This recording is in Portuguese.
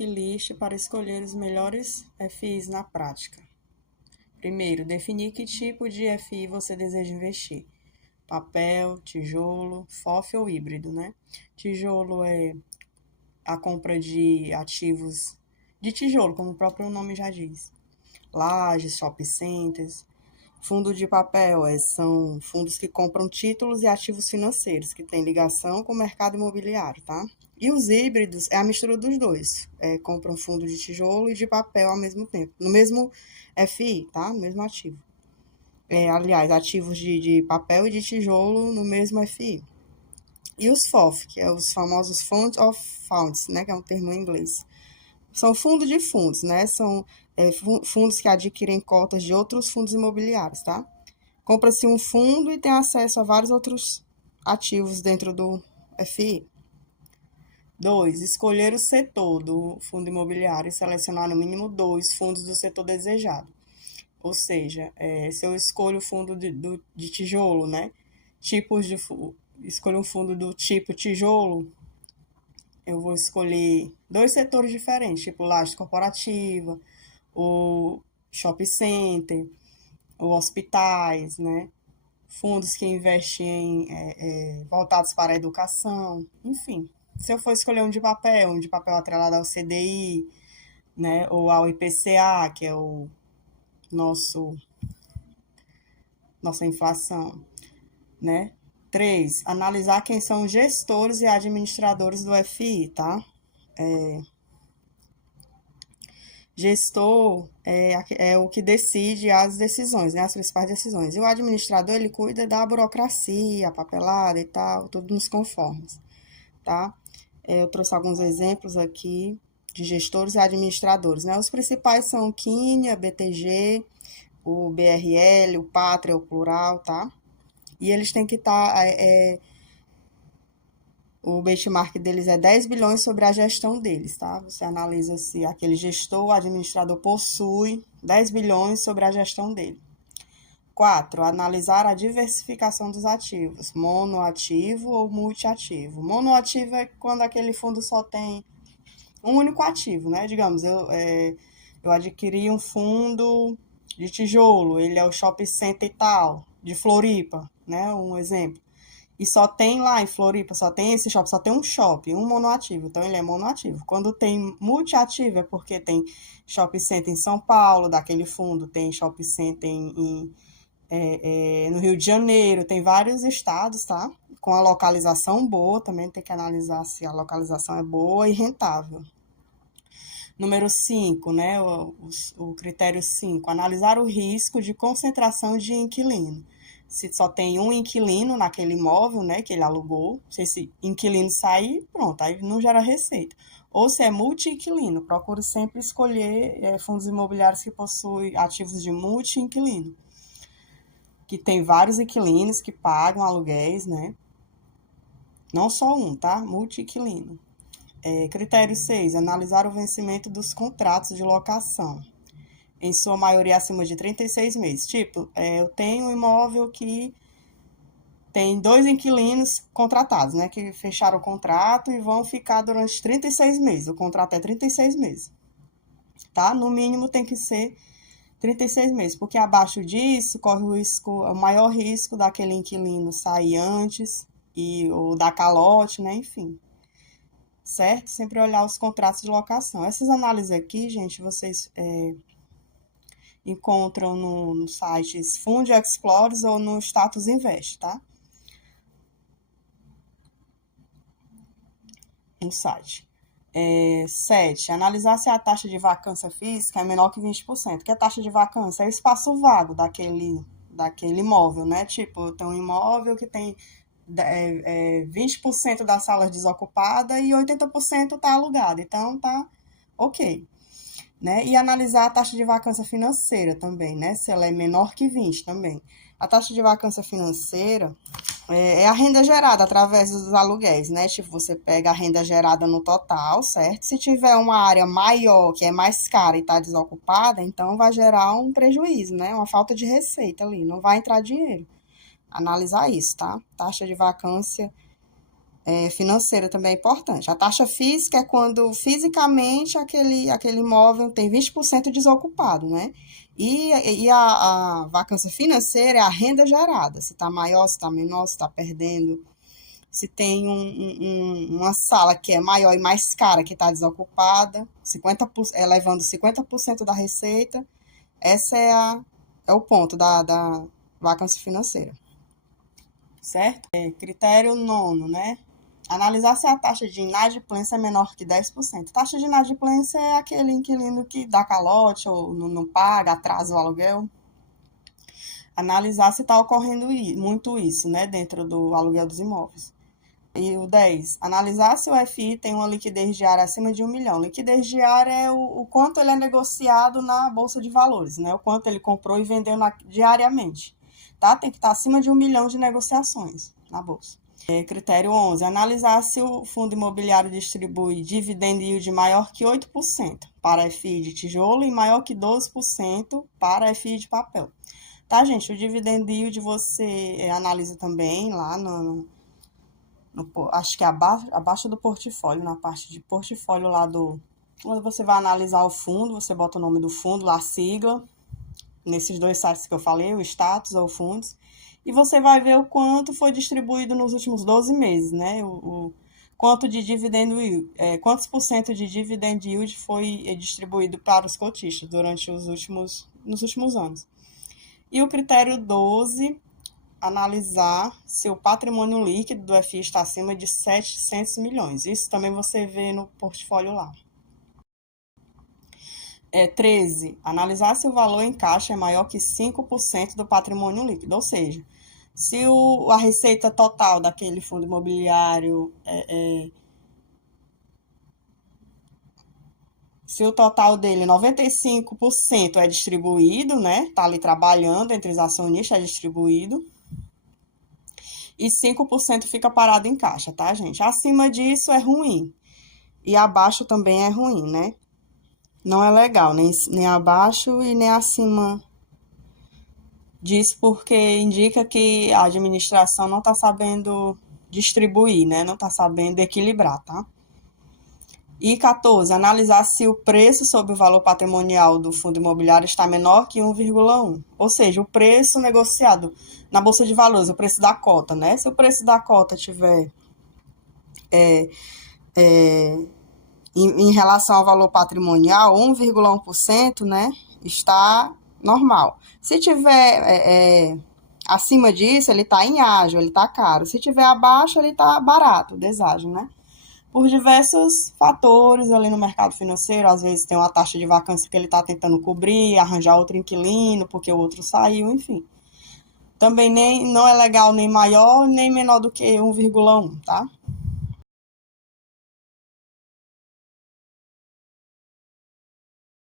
checklist para escolher os melhores FIs na prática. Primeiro, definir que tipo de FI você deseja investir. Papel, tijolo, FOF ou híbrido, né? Tijolo é a compra de ativos de tijolo, como o próprio nome já diz. Lajes, shopping centers. Fundo de papel são fundos que compram títulos e ativos financeiros, que têm ligação com o mercado imobiliário, tá? E os híbridos é a mistura dos dois. Compram fundo de tijolo e de papel ao mesmo tempo. No mesmo FI, tá? No mesmo ativo. Aliás, ativos de papel e de tijolo no mesmo FI. E os FOF, que é os famosos Fund of Funds, né? Que é um termo em inglês. São fundos de fundos, né? São fundos que adquirem cotas de outros fundos imobiliários, tá? Compra-se um fundo e tem acesso a vários outros ativos dentro do FI. 2. Escolher o setor do fundo imobiliário e selecionar no mínimo 2 fundos do setor desejado. Ou seja, se eu escolho o fundo de tijolo, né? Escolho um fundo do tipo tijolo, eu vou escolher 2 setores diferentes, tipo laje corporativa, o shopping center, ou hospitais, né? Fundos que investem voltados para a educação, enfim. Se eu for escolher um de papel atrelado ao CDI, né? Ou ao IPCA, que é nossa inflação, né? 3. Analisar quem são os gestores e administradores do FI, tá? Gestor é o que decide as decisões, né? As principais decisões. E o administrador, ele cuida da burocracia, a papelada e tal, tudo nos conformes, tá? Eu trouxe alguns exemplos aqui de gestores e administradores, né? Os principais são o Quínia, BTG, o BRL, o Pátria, o Plural, tá? E eles têm que estar... o benchmark deles é 10 bilhões sobre a gestão deles, tá? Você analisa se aquele gestor, o administrador, possui 10 bilhões sobre a gestão dele. 4. Analisar a diversificação dos ativos, monoativo ou multiativo. Monoativo é quando aquele fundo só tem um único ativo, né? Digamos, eu adquiri um fundo de tijolo, ele é o shopping center e tal, de Floripa, né? Um exemplo. E só tem lá em Floripa, só tem esse shopping, só tem um shopping, um monoativo, então ele é monoativo. Quando tem multiativo é porque tem shopping center em São Paulo, daquele fundo, tem shopping center no Rio de Janeiro, tem vários estados, tá? Com a localização boa, também tem que analisar se a localização é boa e rentável. Número 5, né? O critério 5, analisar o risco de concentração de inquilino. Se só tem um inquilino naquele imóvel, né, que ele alugou, se esse inquilino sair, pronto, aí não gera receita. Ou se é multi-inquilino, procure sempre escolher fundos imobiliários que possuem ativos de multi-inquilino, que tem vários inquilinos que pagam aluguéis, né? Não só um, tá? Multi-inquilino. Critério 6, analisar o vencimento dos contratos de locação, em sua maioria acima de 36 meses. Tipo, eu tenho um imóvel que tem 2 inquilinos contratados, né, que fecharam o contrato e vão ficar durante 36 meses. O contrato é 36 meses, tá? No mínimo tem que ser 36 meses, porque abaixo disso corre o maior risco daquele inquilino sair antes ou dar calote, né, enfim. Certo? Sempre olhar os contratos de locação. Essas análises aqui, gente, vocês encontram no sites Fund Explorers ou no Status Invest, tá? No site. 7. Analisar se a taxa de vacância física é menor que 20%. Que a taxa de vacância é o espaço vago daquele imóvel, né? Tipo, eu tenho um imóvel que tem 20% das salas desocupadas e 80% está alugado. Então, tá ok. Né? E analisar a taxa de vacância financeira também, né? Se ela é menor que 20 também. A taxa de vacância financeira é a renda gerada através dos aluguéis, né? Tipo, você pega a renda gerada no total, certo? Se tiver uma área maior, que é mais cara e está desocupada, então vai gerar um prejuízo, né? Uma falta de receita ali, não vai entrar dinheiro. Analisar isso, tá? Taxa de vacância financeira também é importante. A taxa física é quando fisicamente aquele imóvel tem 20% desocupado, né? E a vacância financeira é a renda gerada, se está maior, se está menor, se está perdendo, se tem uma sala que é maior e mais cara que está desocupada, 50%, elevando 50% da receita, esse é o ponto da vacância financeira. Certo? Critério nono, né? Analisar se a taxa de inadimplência é menor que 10%. Taxa de inadimplência é aquele inquilino que dá calote ou não paga, atrasa o aluguel. Analisar se está ocorrendo muito isso, né, dentro do aluguel dos imóveis. E o 10, analisar se o FI tem uma liquidez diária acima de 1 milhão. Liquidez diária é o quanto ele é negociado na Bolsa de Valores, né? O quanto ele comprou e vendeu diariamente. Tá? Tem que estar acima de 1 milhão de negociações na Bolsa. Critério 11, analisar se o fundo imobiliário distribui dividend yield maior que 8% para FI de tijolo e maior que 12% para FI de papel. Tá, gente? O dividend yield você analisa também lá acho que é abaixo do portfólio, na parte de portfólio lá quando você vai analisar o fundo, você bota o nome do fundo, lá a sigla, nesses dois sites que eu falei, o status ou fundos, e você vai ver o quanto foi distribuído nos últimos 12 meses, né? Quanto de dividend yield, quantos por cento de dividend yield foi distribuído para os cotistas durante nos últimos anos. E o critério 12, analisar se o patrimônio líquido do FI está acima de 700 milhões. Isso também você vê no portfólio lá. 13, analisar se o valor em caixa é maior que 5% do patrimônio líquido, ou seja, se a receita total daquele fundo imobiliário se o total dele, 95% é distribuído, né? Está ali trabalhando entre os acionistas, é distribuído. E 5% fica parado em caixa, tá, gente? Acima disso é ruim. E abaixo também é ruim, né? Não é legal, nem abaixo e nem acima disso, porque indica que a administração não está sabendo distribuir, né? Não está sabendo equilibrar, tá? E 14, analisar se o preço sobre o valor patrimonial do fundo imobiliário está menor que 1,1. Ou seja, o preço negociado na Bolsa de Valores, o preço da cota, né? Se o preço da cota tiver em relação ao valor patrimonial, 1,1%, né? Está normal. Se tiver acima disso, ele está em ágio, ele está caro. Se tiver abaixo, ele está barato, deságio, né? Por diversos fatores ali no mercado financeiro, às vezes tem uma taxa de vacância que ele está tentando cobrir, arranjar outro inquilino, porque o outro saiu, enfim. Também não é legal nem maior, nem menor do que 1,1, tá?